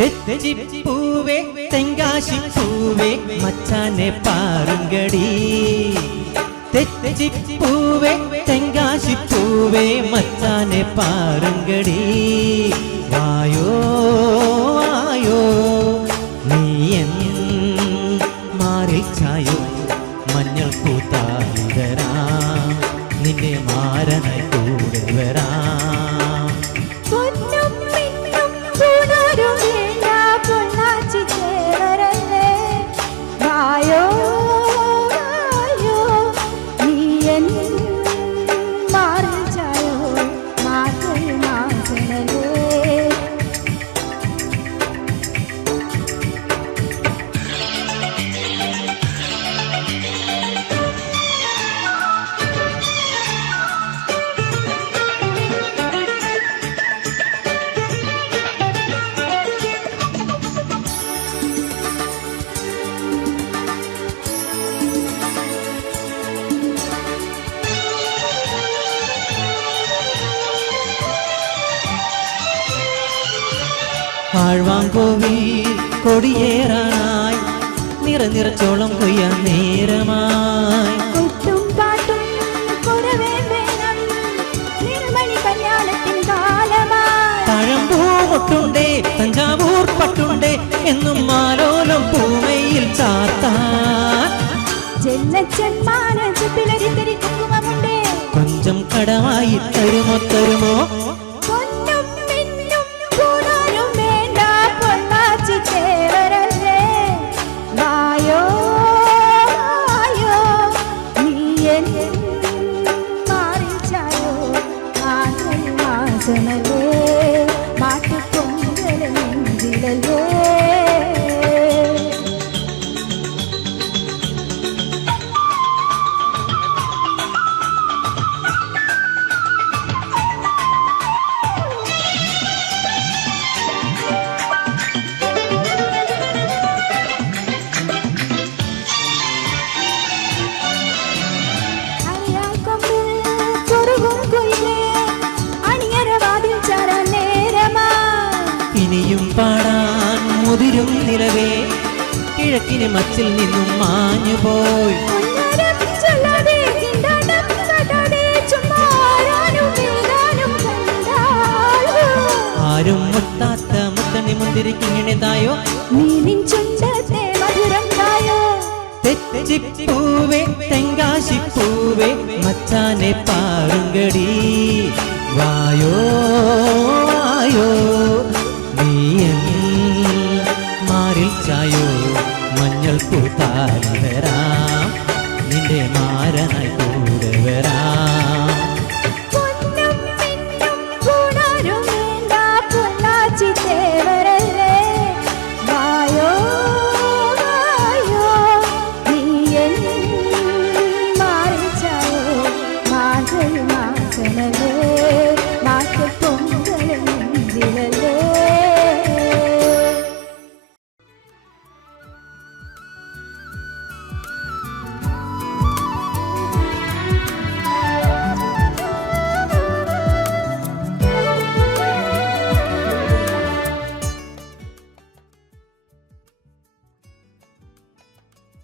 തെച്ചിപ്പൂവേ തെങ്കാശിപ്പൂവേ മച്ചാനെ പാറുങ്കടി തെച്ചിപ്പൂവേ തെങ്കാശിപ്പൂവേ മച്ചാനെ പാറുങ്കടി വായോ വായോ നീ എൻ മാറിൽ ചായോ മഞ്ഞൾ പൂത്താലിതരാ നിന്റെ മാരനായി കൂടെ വരാ ആഴ്വാങ്കോവിൽ കൊടിയേറാനായി നിറനിറച്ചോളം കൊയ്യാൻ നേരമായി കൊട്ടും പാട്ടും കുറവേ വേണം നിർമ്മണി കല്യാണത്തിൻ കാലമായി പഴമ്പൂ മുട്ടുണ്ടേ തഞ്ചാവൂർ പട്ടുണ്ടേ എന്നും മാലോലം പൂമയിൽ ചാത്താൻ ജല്ലച്ചന്മാനപ്പിളരിത്തരി കുങ്കുമമുണ്ടേ കൊഞ്ചം കടമായി തരുമോ തരുമോ ഇനിയും പാടാൻ മുതിരും നിലവേ കിഴക്കിന് മച്ചിൽ നിന്നും മാഞ്ഞുപോയി